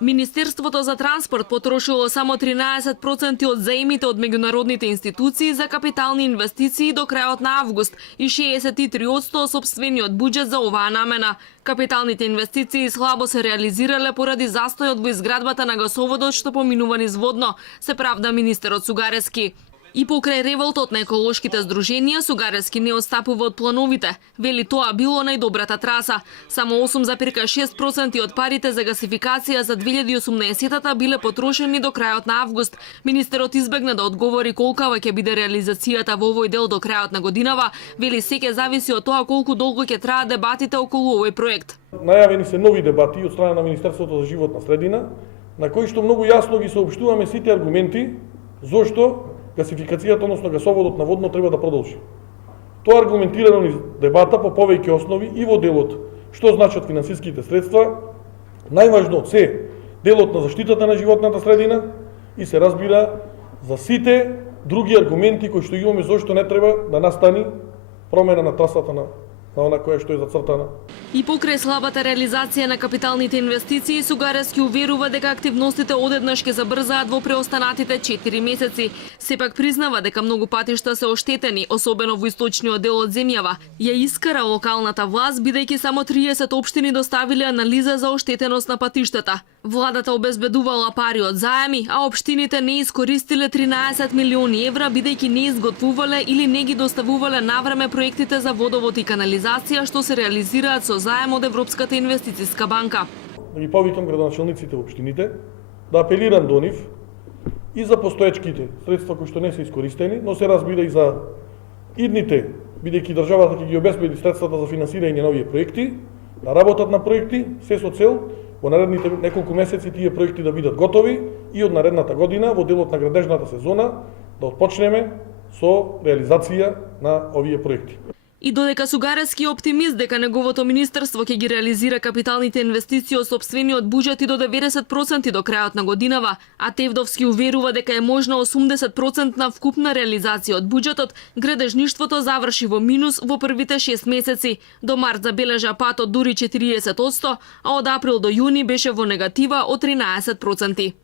Министерството за транспорт потрошило само 13% од заемите од меѓународните институции за капитални инвестиции до крајот на август и 63% од сопствениот буџет за оваа намена. Капиталните инвестиции слабо се реализирале поради застојот во изградбата на гасоводот што поминува низ водно, се правда министерот Сугарески. И покрај револтот на еколошките здруженија, Сугарески не отстапува од плановите. Вели тоа било најдобрата траса. Само 8,6% од парите за гасификација за 2018-та биле потрошени до крајот на август. Министерот избегна да одговори колкава ќе биде реализацијата во овој дел до крајот на годинава. Вели се ќе зависи од тоа колку долго ќе траат дебатите околу овој проект. Најавени се нови дебати од страна на Министерството за животна средина, на кои што многу јасно ги соопштуваме сите аргументи зошто гасификацијата, односно гасоводот на водно треба да продолжи. Тоа аргументирано низ дебата по повеќе основи и во делот што значат финансиските средства, најважно од се делот на заштитата на животната средина и се разбира за сите други аргументи кои што имаме зошто не треба да настани промена на трасата на она која што е зацртана. И покрај слабата реализација на капиталните инвестиции, Сугарески уверува дека активностите одеднаш ќе забрзаат во преостанатите 4 месеци. Сепак признава дека многу патишта се оштетени, особено во источниот дел од земјава. Ја искара локалната власт, бидејќи само 30 општини доставиле анализа за оштетеност на патиштата. Владата обезбедувала пари од заеми, а општините не искористиле 13 милиони евра, бидејќи не изготвувале или не ги доставувале навреме проектите за водовод и канализација што се реализираат со заем од Европската инвестициска банка. Да ги повикам градоначалниците во општините да апелирам до нив и за постоечките средства кои што не се искористени, но се разбира и за идните, бидејќи државата ќе ги обезбеди средствата за финансирање на овие проекти, да работат на проекти, се со цел во наредните неколку месеци тие проекти да бидат готови и од наредната година во делот на градежната сезона да отпочнеме со реализација на овие проекти. И додека Сугарески е оптимист дека неговото министерство ќе ги реализира капиталните инвестиции од сопствениот буџет и до 90% до крајот на годинава, а Тевдовски уверува дека е можна 80% на вкупна реализација од буџетот, градежништвото заврши во минус во првите 6 месеци. До март забележа пат од дури 40%, а од април до јуни беше во негатива од 13%.